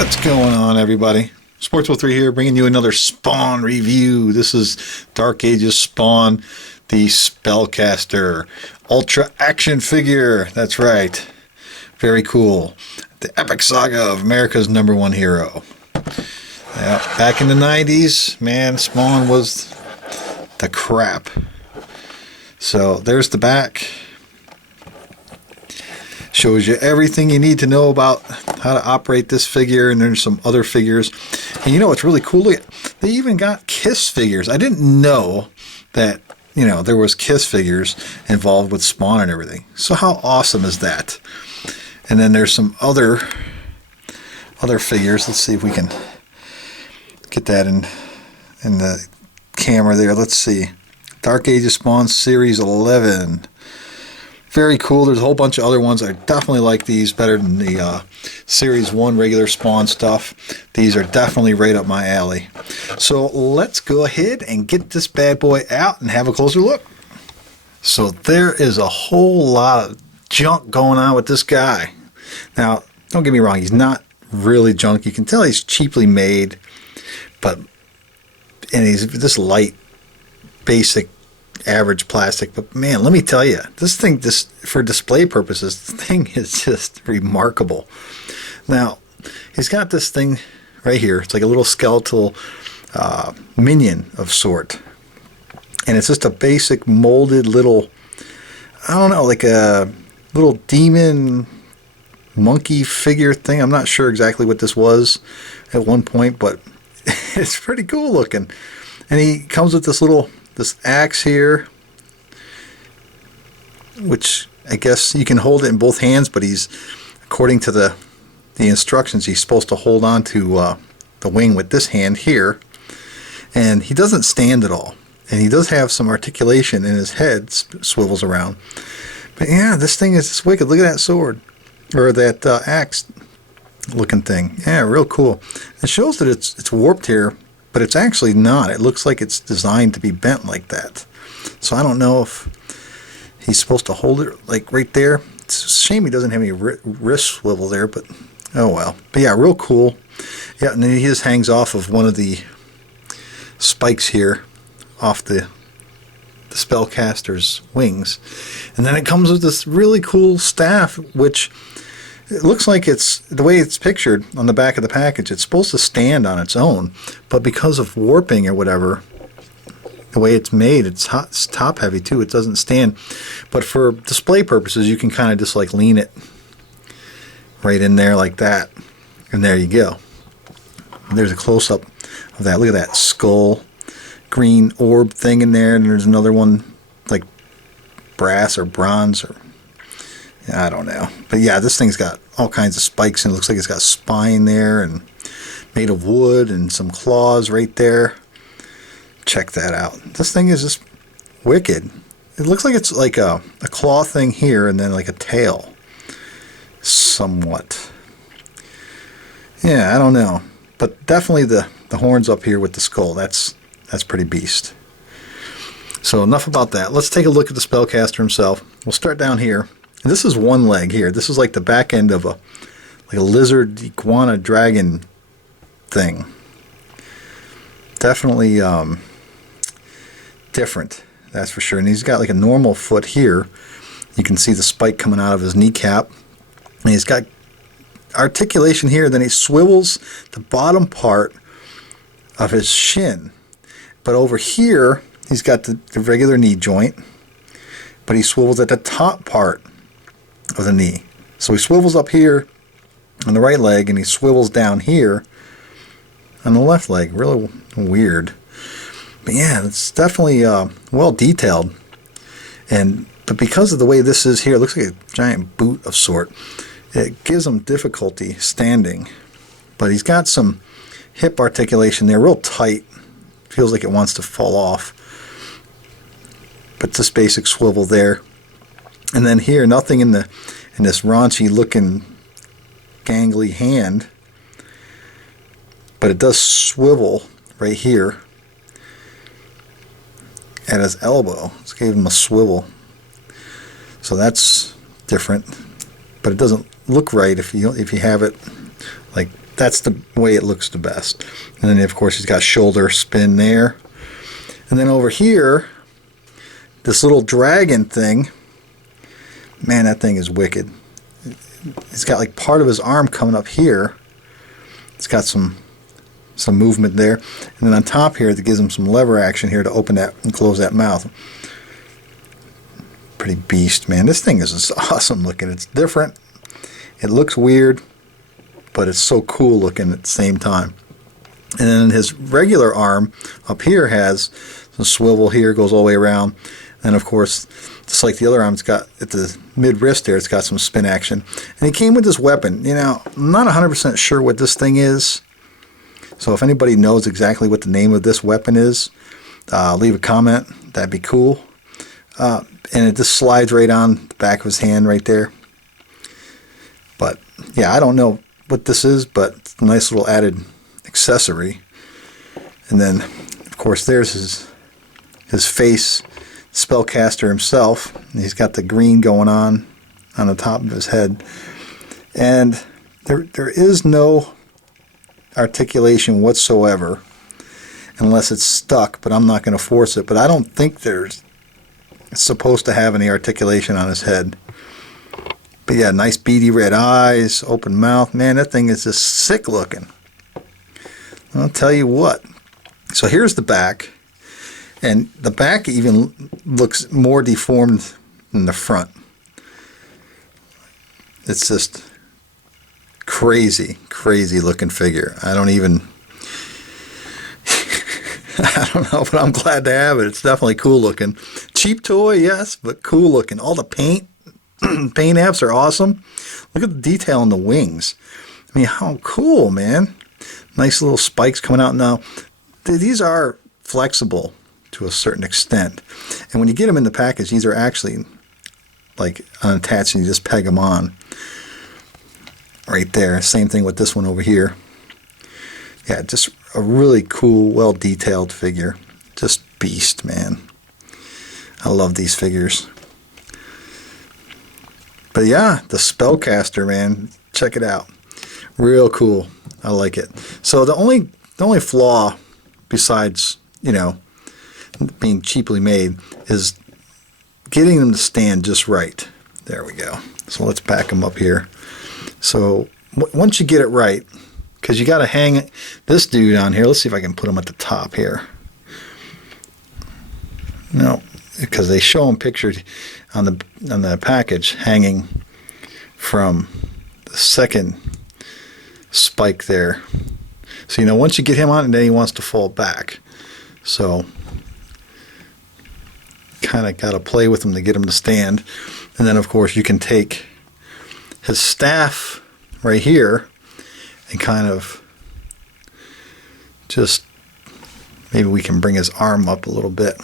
What's going on, everybody? Sports03 here, bringing you another Spawn review. This is Dark Ages Spawn, the Spellcaster Ultra Action Figure. That's right. Very cool. The epic saga of America's #1 hero. Yeah, back in the 90s, man, Spawn was the crap. So there's the back. Shows you everything you need to know about how to operate this figure, and there's some other figures. And you know what's really cool? They even got Kiss figures. I didn't know that, you know, there was Kiss figures involved with Spawn and everything. So how awesome is that? And then there's some other figures. Let's see if we can get that in the camera there. Let's see. Dark Ages Spawn Series 11. Very cool. There's a whole bunch of other ones. I definitely like these better than the Series 1 regular Spawn stuff. These are definitely right up my alley. So let's go ahead and get this bad boy out and have a closer look. So there is a whole lot of junk going on with this guy. Now, don't get me wrong. He's not really junk. You can tell he's cheaply made. And he's this light, basic, average plastic, but man, let me tell you, this thing, for display purposes, the thing is just remarkable. Now, he's got this thing right here. It's like a little skeletal minion of sort, and it's just a basic molded little, I don't know, like a little demon monkey figure thing. I'm not sure exactly what this was at one point, but it's pretty cool looking. And he comes with this axe here, which I guess you can hold it in both hands, but he's, according to the instructions, he's supposed to hold on to the wing with this hand here, and he doesn't stand at all, and he does have some articulation in his head, swivels around. But yeah, this thing is just wicked. Look at that sword, or that axe looking thing. Yeah, real cool. It shows that it's warped here, but it's actually not. It looks like it's designed to be bent like that. So I don't know if he's supposed to hold it like right there. It's a shame he doesn't have any wrist swivel there, but oh well. But yeah, real cool. Yeah, and then he just hangs off of one of the spikes here, off the Spellcaster's wings. And then it comes with this really cool staff, which it looks like it's, the way it's pictured on the back of the package, it's supposed to stand on its own, but because of warping or whatever, the way it's made, it's top heavy too, it doesn't stand. But for display purposes, you can kind of just like lean it right in there like that, and there you go. There's a close-up of that. Look at that skull, green orb thing in there, and there's another one like brass or bronze, or I don't know. But yeah, this thing's got all kinds of spikes, and it looks like it's got spine there, and made of wood, and some claws right there. Check that out. This thing is just wicked. It looks like it's like a claw thing here, and then like a tail. Somewhat. Yeah, I don't know. But definitely the horns up here with the skull. That's pretty beast. So enough about that. Let's take a look at the Spellcaster himself. We'll start down here. And this is one leg here. This is like the back end of a lizard, iguana, dragon thing. Definitely different, that's for sure. And he's got like a normal foot here. You can see the spike coming out of his kneecap. And he's got articulation here. Then he swivels the bottom part of his shin. But over here, he's got the regular knee joint. But he swivels at the top part of the knee. So he swivels up here on the right leg, and he swivels down here on the left leg. Really weird. But yeah, it's definitely well detailed. But because of the way this is here, it looks like a giant boot of sort. It gives him difficulty standing. But he's got some hip articulation there, real tight. Feels like it wants to fall off. But this basic swivel there. And then here, nothing in this raunchy looking gangly hand, but it does swivel right here at his elbow. Let's give him a swivel. So that's different, but it doesn't look right if you have it like that's the way it looks the best. And then, of course, he's got shoulder spin there. And then over here, this little dragon thing, man, that thing is wicked. It's got like part of his arm coming up here. It's got some movement there. And then on top here, it gives him some lever action here to open that and close that mouth. Pretty beast, man. This thing is just awesome looking. It's different. It looks weird, but it's so cool looking at the same time. And then his regular arm up here has some swivel here, goes all the way around. And of course, just like the other arm, it's got at the mid wrist there, it's got some spin action. And he came with this weapon. You know, I'm not 100% sure what this thing is. So if anybody knows exactly what the name of this weapon is, leave a comment. That'd be cool. And it just slides right on the back of his hand right there. But yeah, I don't know what this is, but it's a nice little added accessory. And then, of course, there's his face, Spellcaster himself. He's got the green going on the top of his head. And there is no articulation whatsoever unless it's stuck, but I'm not going to force it. But I don't think it's supposed to have any articulation on his head. But yeah, nice beady red eyes, open mouth. Man, that thing is just sick looking. I'll tell you what. So here's the back. And the back even looks more deformed than the front. It's just crazy, crazy looking figure. I don't know, but I'm glad to have it. It's definitely cool looking. Cheap toy, yes, but cool looking. All the paint apps are awesome. Look at the detail on the wings. I mean, how cool, man. Nice little spikes coming out. Now, these are flexible to a certain extent. And when you get them in the package, these are actually like unattached and you just peg them on right there. Same thing with this one over here. Yeah, just a really cool, well-detailed figure. Just beast, man. I love these figures. But yeah, the Spellcaster, man. Check it out. Real cool. I like it. So the only flaw besides, you know, being cheaply made is getting them to stand just right. There we go. So let's back them up here. So once you get it right, because you got to hang this dude on here. Let's see if I can put him at the top here. No, because they show him pictured on the package hanging from the second spike there. So, you know, once you get him on, and then he wants to fall back. So kind of got to play with him to get him to stand. And then, of course, you can take his staff right here and kind of just, maybe we can bring his arm up a little bit.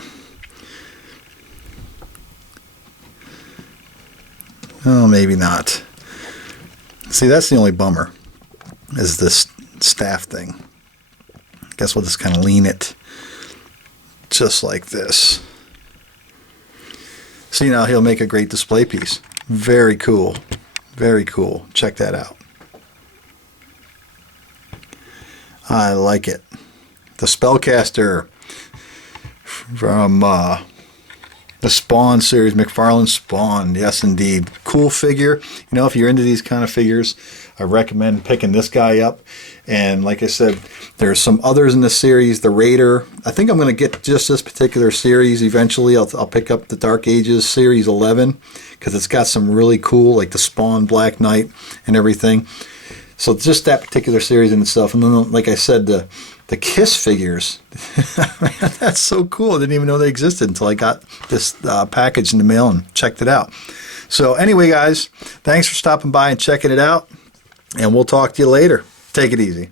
Oh, maybe not. See, that's the only bummer, is this staff thing. I guess we'll just kind of lean it just like this. See, now he'll make a great display piece. Very cool. Very cool. Check that out. I like it. The Spellcaster from the Spawn series, Mcfarlane'S Spawn. Yes, indeed. Cool figure. You know, if you're into these kind of figures, I recommend picking this guy up. And like I said, there's some others in the series. The Raider. I think I'm going to get just this particular series eventually. I'll pick up the Dark Ages Series 11 because it's got some really cool, like the Spawn Black Knight and everything. So just that particular series in itself. And then, like I said, the Kiss figures. That's so cool. I didn't even know they existed until I got this package in the mail and checked it out. So anyway, guys, thanks for stopping by and checking it out. And we'll talk to you later. Take it easy.